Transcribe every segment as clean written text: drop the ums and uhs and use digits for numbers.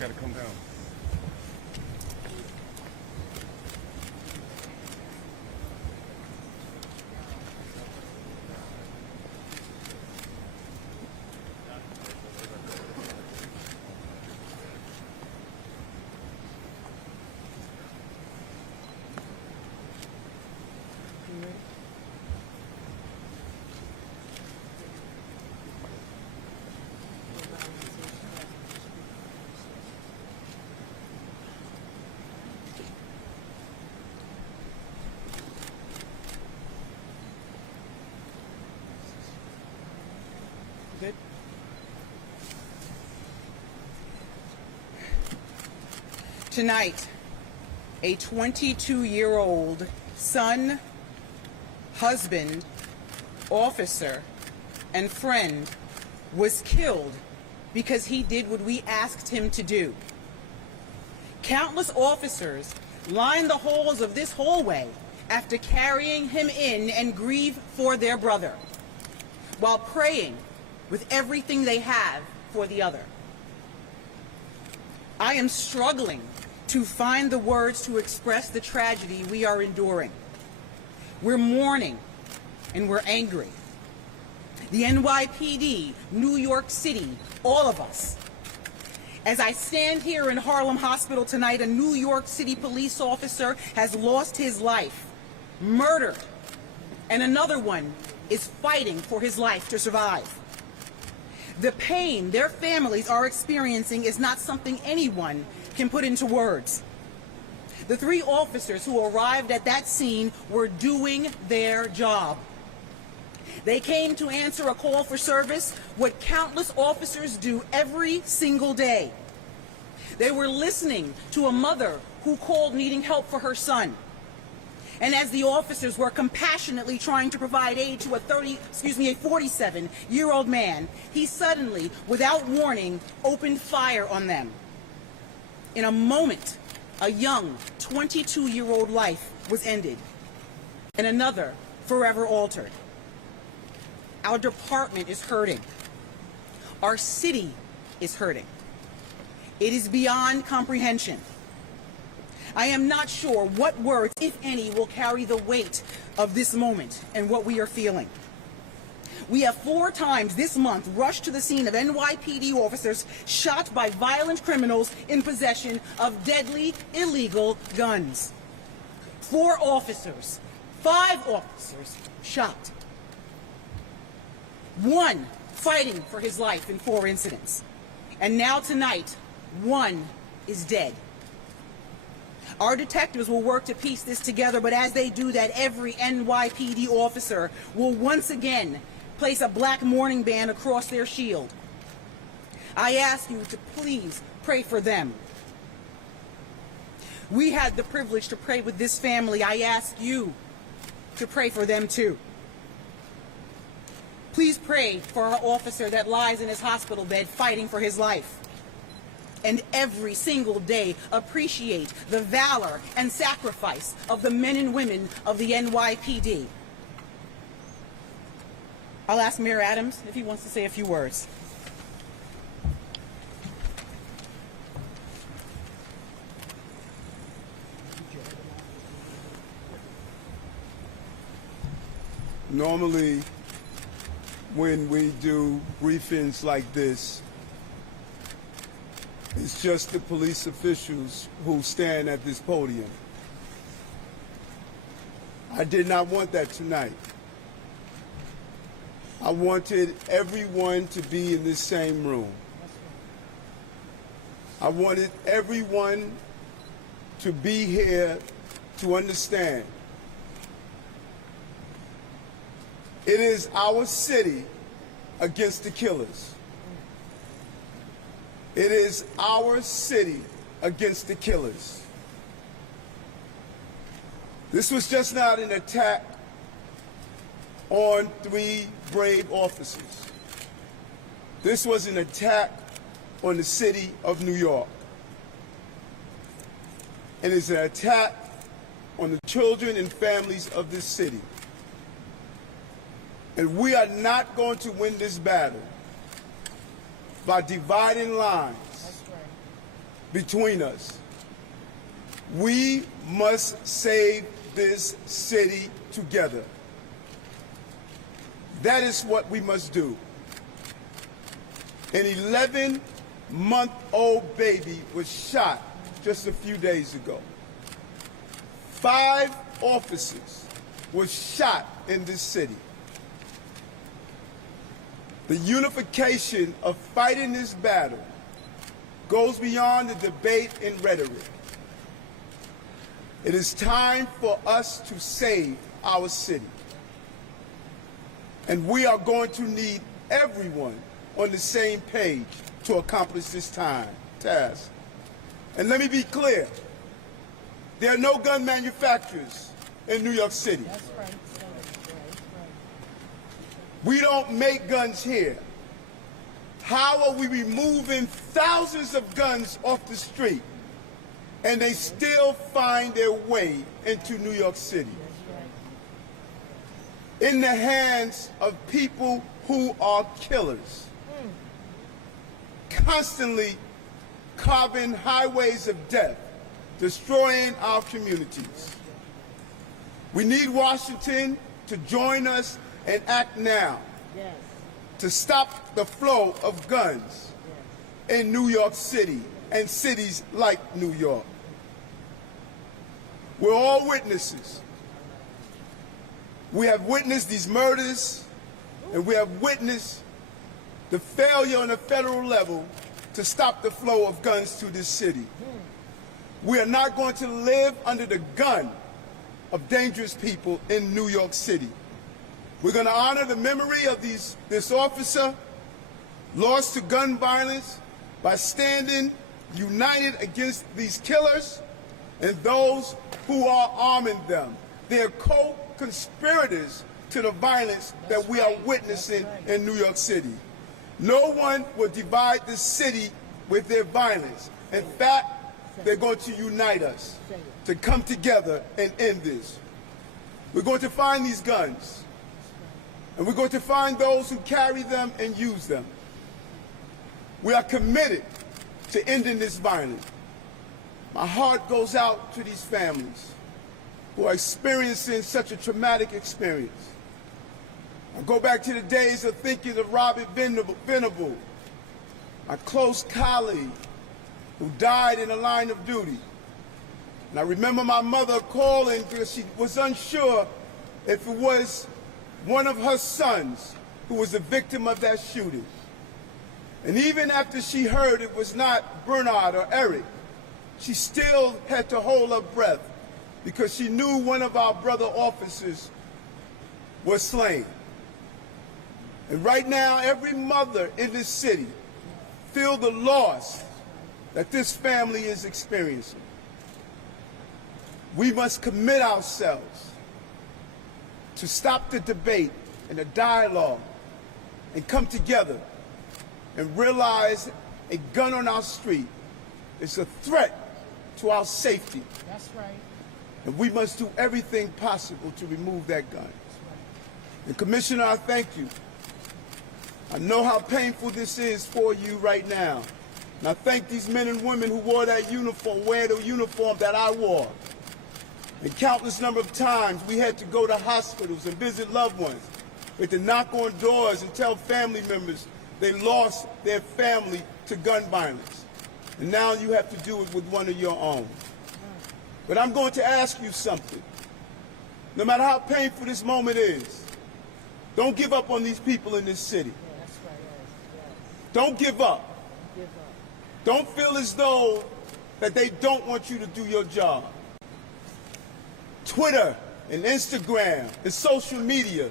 gotta come down. Good. Tonight, a 22-year-old son, husband, officer, and friend was killed because he did what we asked him to do. Countless officers lined the halls of this hallway after carrying him in and grieve for their brother, while praying with everything they have for the other. I am struggling to find the words to express the tragedy we are enduring. We're mourning and we're angry. The NYPD, New York City, all of us. As I stand here in Harlem Hospital tonight, a New York City police officer has lost his life, murdered, and another one is fighting for his life to survive. The pain their families are experiencing is not something anyone can put into words. The three officers who arrived at that scene were doing their job. They came to answer a call for service, what countless officers do every single day. They were listening to a mother who called needing help for her son. And as the officers were compassionately trying to provide aid to a 47-year-old man, he suddenly, without warning, opened fire on them. In a moment, a young 22-year-old life was ended, and another forever altered. Our department is hurting. Our city is hurting. It is beyond comprehension. I am not sure what words, if any, will carry the weight of this moment and what we are feeling. We have 4 times this month rushed to the scene of NYPD officers shot by violent criminals in possession of deadly, illegal guns. 4 officers, 5 officers shot. 1 fighting for his life in 4 incidents. And now tonight, 1 is dead. Our detectives will work to piece this together, but as they do that, every NYPD officer will once again place a black mourning band across their shield. I ask you to please pray for them. We had the privilege to pray with this family. I ask you to pray for them too. Please pray for our officer that lies in his hospital bed fighting for his life. And every single day appreciate the valor and sacrifice of the men and women of the NYPD. I'll ask Mayor Adams if he wants to say a few words. Normally, when we do briefings like this, it's just the police officials who stand at this podium. I did not want that tonight. I wanted everyone to be in this same room. I wanted everyone to be here to understand. It is our city against the killers. It is our city against the killers. This was just not an attack on 3 brave officers. This was an attack on the city of New York. And it's an attack on the children and families of this city. And we are not going to win this battle by dividing lines. That's right. between us. We must save this city together. That is what we must do. An 11-month-old baby was shot just a few days ago. 5 officers were shot in this city. The unification of fighting this battle goes beyond the debate and rhetoric. It is time for us to save our city. And we are going to need everyone on the same page to accomplish this task. And let me be clear, there are no gun manufacturers in New York City. That's right. We don't make guns here. How are we removing thousands of guns off the street and they still find their way into New York City? In the hands of people who are killers, constantly carving highways of death, destroying our communities. We need Washington to join us and act now to stop the flow of guns in New York City and cities like New York. We're all witnesses. We have witnessed these murders, and we have witnessed the failure on a federal level to stop the flow of guns to this city. We are not going to live under the gun of dangerous people in New York City. We're going to honor the memory of this officer lost to gun violence by standing united against these killers and those who are arming them. They are co-conspirators to the violence that we are witnessing in New York City. No one will divide this city with their violence. In fact, they're going to unite us to come together and end this. We're going to find these guns, and we're going to find those who carry them and use them. We are committed to ending this violence. My heart goes out to these families who are experiencing such a traumatic experience. I go back to the days of thinking of Robert Venable, my close colleague who died in the line of duty. And I remember my mother calling because she was unsure if it was one of her sons who was the victim of that shooting. And even after she heard it was not Bernard or Eric, she still had to hold her breath because she knew one of our brother officers was slain. And right now, every mother in this city feels the loss that this family is experiencing. We must commit ourselves to stop the debate and the dialogue and come together and realize a gun on our street is a threat to our safety. That's right. And we must do everything possible to remove that gun. And Commissioner, I thank you. I know how painful this is for you right now. And I thank these men and women who wore that uniform, wear the uniform that I wore. And countless number of times we had to go to hospitals and visit loved ones. We had to knock on doors and tell family members they lost their family to gun violence. And now you have to do it with one of your own. But I'm going to ask you something. No matter how painful this moment is, don't give up on these people in this city. That's right. Yes. Don't give up. Give up. Don't feel as though that they don't want you to do your job. Twitter and Instagram and social media,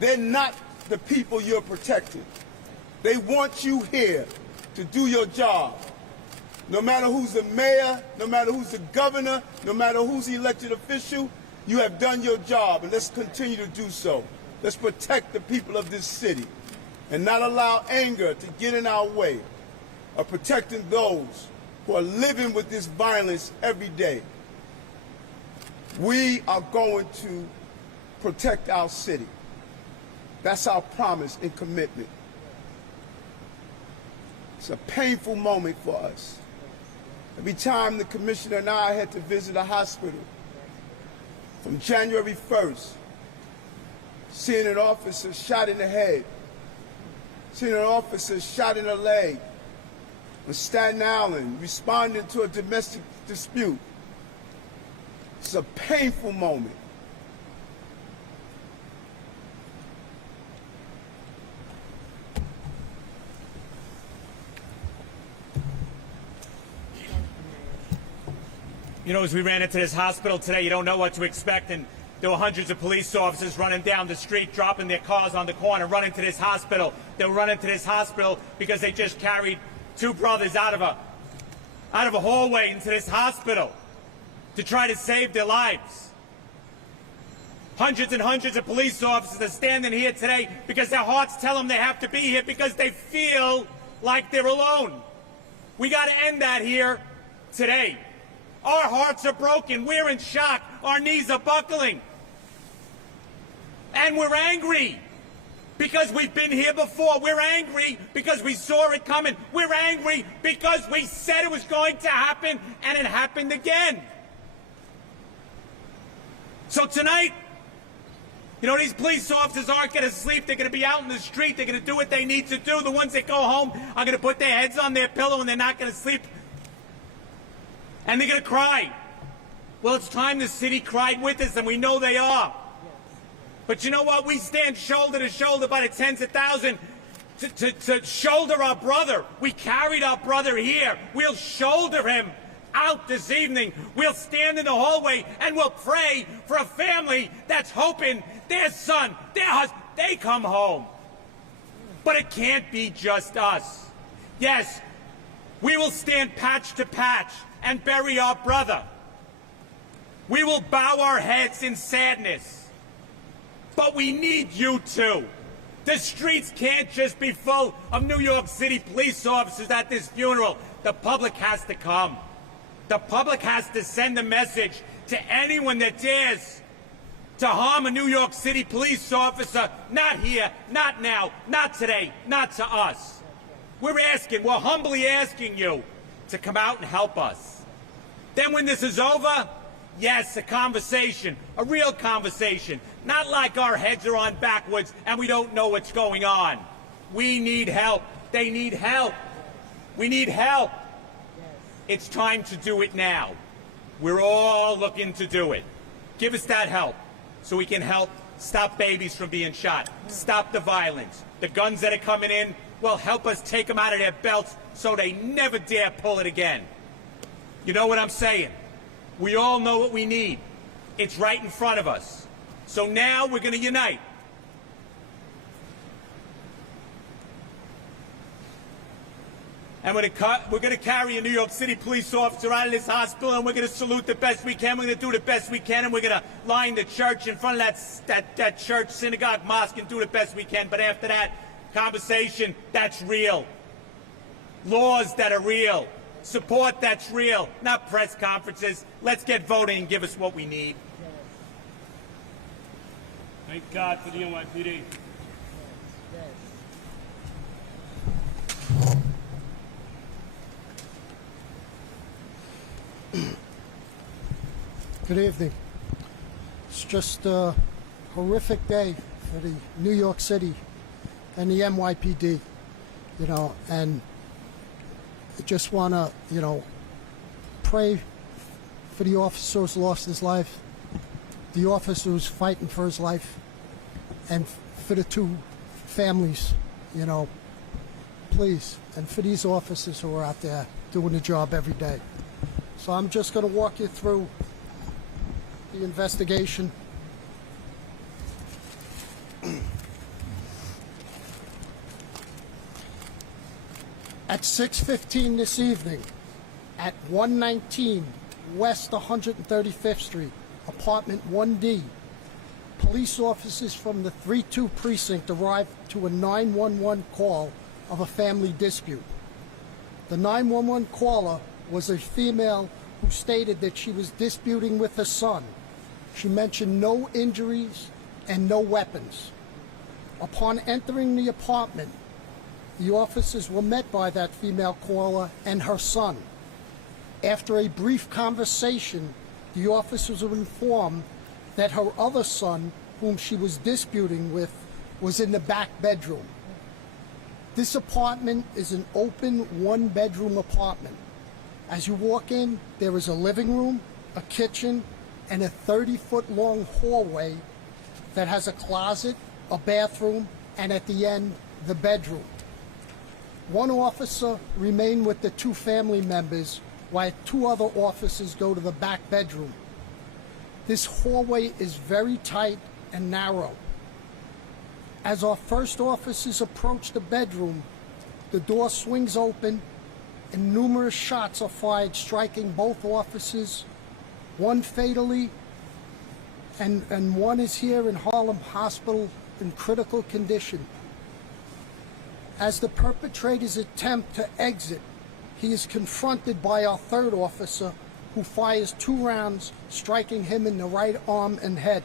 they're not the people you're protecting. They want you here to do your job. No matter who's the mayor, no matter who's the governor, no matter who's the elected official, you have done your job, and let's continue to do so. Let's protect the people of this city and not allow anger to get in our way of protecting those who are living with this violence every day. We are going to protect our city. That's our promise and commitment. It's a painful moment for us. Every time the commissioner and I had to visit a hospital, from January 1st, seeing an officer shot in the head, seeing an officer shot in the leg, on Staten Island, responding to a domestic dispute. It's a painful moment. You know, as we ran into this hospital today, you don't know what to expect, and there were hundreds of police officers running down the street, dropping their cars on the corner, running to this hospital. They were running to this hospital because they just carried two brothers out of a hallway into this hospital to try to save their lives. Hundreds and hundreds of police officers are standing here today because their hearts tell them they have to be here because they feel like they're alone. We got to end that here today. Our hearts are broken. We're in shock. Our knees are buckling. And we're angry because we've been here before. We're angry because we saw it coming. We're angry because we said it was going to happen, and it happened again. So tonight, you know, these police officers aren't going to sleep. They're going to be out in the street. They're going to do what they need to do. The ones that go home are going to put their heads on their pillow, and they're not going to sleep. And they're going to cry. Well, it's time the city cried with us, and we know they are. But you know what? We stand shoulder to shoulder by the tens of thousands to shoulder our brother. We carried our brother here. We'll shoulder him out this evening. We'll stand in the hallway and we'll pray for a family that's hoping their son, their husband, they come home. But it can't be just us. Yes, we will stand patch to patch and bury our brother. We will bow our heads in sadness. But we need you too. The streets can't just be full of New York City police officers at this funeral. The public has to come. The public has to send a message to anyone that dares to harm a New York City police officer. Not here, not now, not today, not to us. We're humbly asking you to come out and help us. Then when this is over, yes, a conversation, a real conversation. Not like our heads are on backwards and we don't know what's going on. We need help. They need help. We need help. It's time to do it now. We're all looking to do it. Give us that help so we can help stop babies from being shot, stop the violence. The guns that are coming in, well, help us take them out of their belts so they never dare pull it again. You know what I'm saying? We all know what we need. It's right in front of us. So now we're going to unite. And we're going to carry a New York City police officer out of this hospital, and we're going to salute the best we can. We're going to do the best we can, and we're going to line the church in front of that church, synagogue, mosque, and do the best we can. But after that, conversation that's real. Laws that are real. Support that's real, not press conferences. Let's get voting and give us what we need. Thank God for the NYPD. Good evening. It's just a horrific day for the New York City and the NYPD, you know, and I just want to, you know, pray for the officer who's lost his life, the officer who's fighting for his life, and for the two families, you know, please, and for these officers who are out there doing the job every day. So I'm just going to walk you through the investigation. At 6:15 this evening, at 119 West 135th Street, apartment 1D, police officers from the 3-2 precinct arrived to a 911 call of a family dispute. The 911 caller was a female who stated that she was disputing with her son. She mentioned no injuries and no weapons. Upon entering the apartment, the officers were met by that female caller and her son. After a brief conversation, the officers were informed that her other son, whom she was disputing with, was in the back bedroom. This apartment is an open one-bedroom apartment. As you walk in, there is a living room, a kitchen, and a 30-foot long hallway that has a closet, a bathroom, and at the end, the bedroom. One officer remained with the two family members while two other officers go to the back bedroom. This hallway is very tight and narrow. As our first officers approach the bedroom, the door swings open and numerous shots are fired, striking both officers, one fatally, and one is here in Harlem Hospital in critical condition. As the perpetrators attempt to exit, he is confronted by our third officer, who fires 2 rounds, striking him in the right arm and head.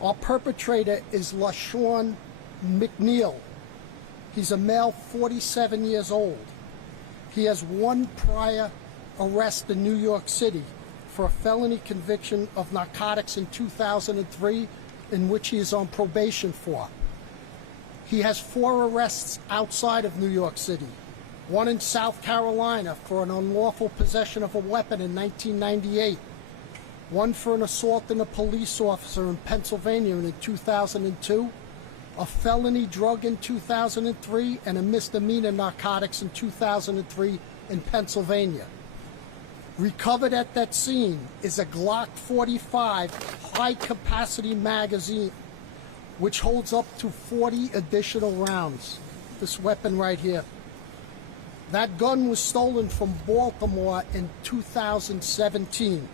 Our perpetrator is LaShawn McNeil. He's a male, 47 years old. He has 1 prior arrest in New York City for a felony conviction of narcotics in 2003, in which he is on probation for. He has 4 arrests outside of New York City. 1 in South Carolina for an unlawful possession of a weapon in 1998. 1 for an assault on a police officer in Pennsylvania in 2002. A felony drug in 2003, and a misdemeanor narcotics in 2003 in Pennsylvania. Recovered at that scene is a Glock 45 high-capacity magazine, which holds up to 40 additional rounds. This weapon right here. That gun was stolen from Baltimore in 2017.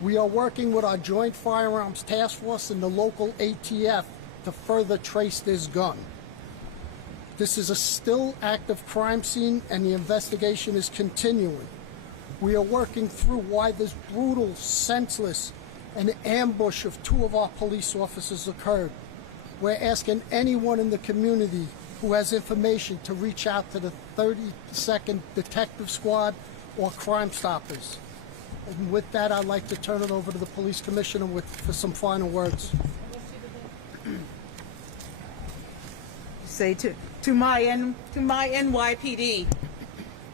We are working with our Joint Firearms Task Force and the local ATF to further trace this gun. This is a still active crime scene and the investigation is continuing. We are working through why this brutal, senseless, and ambush of 2 of our police officers occurred. We're asking anyone in the community who has information to reach out to the 32nd Detective Squad or Crime Stoppers. And with that, I'd like to turn it over to the Police Commissioner for some final words. Say to my NYPD,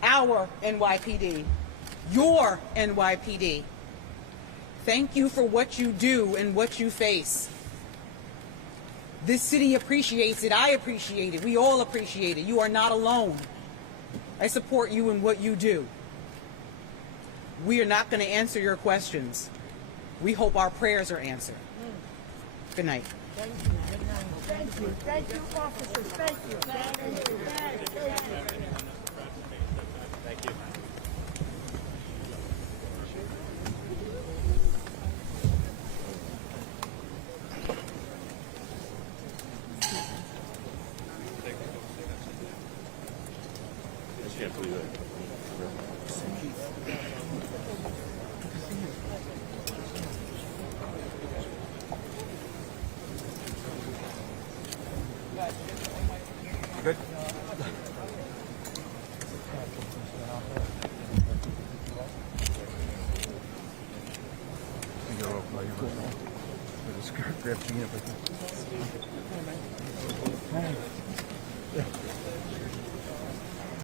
our NYPD, your NYPD, thank you for what you do and what you face. This city appreciates it. I appreciate it. We all appreciate it. You are not alone. I support you in what you do. We are not going to answer your questions. We hope our prayers are answered. Good night. Thank you. Thank you. Thank you, officers. Thank you. Thank you. Thank you. Good. Grab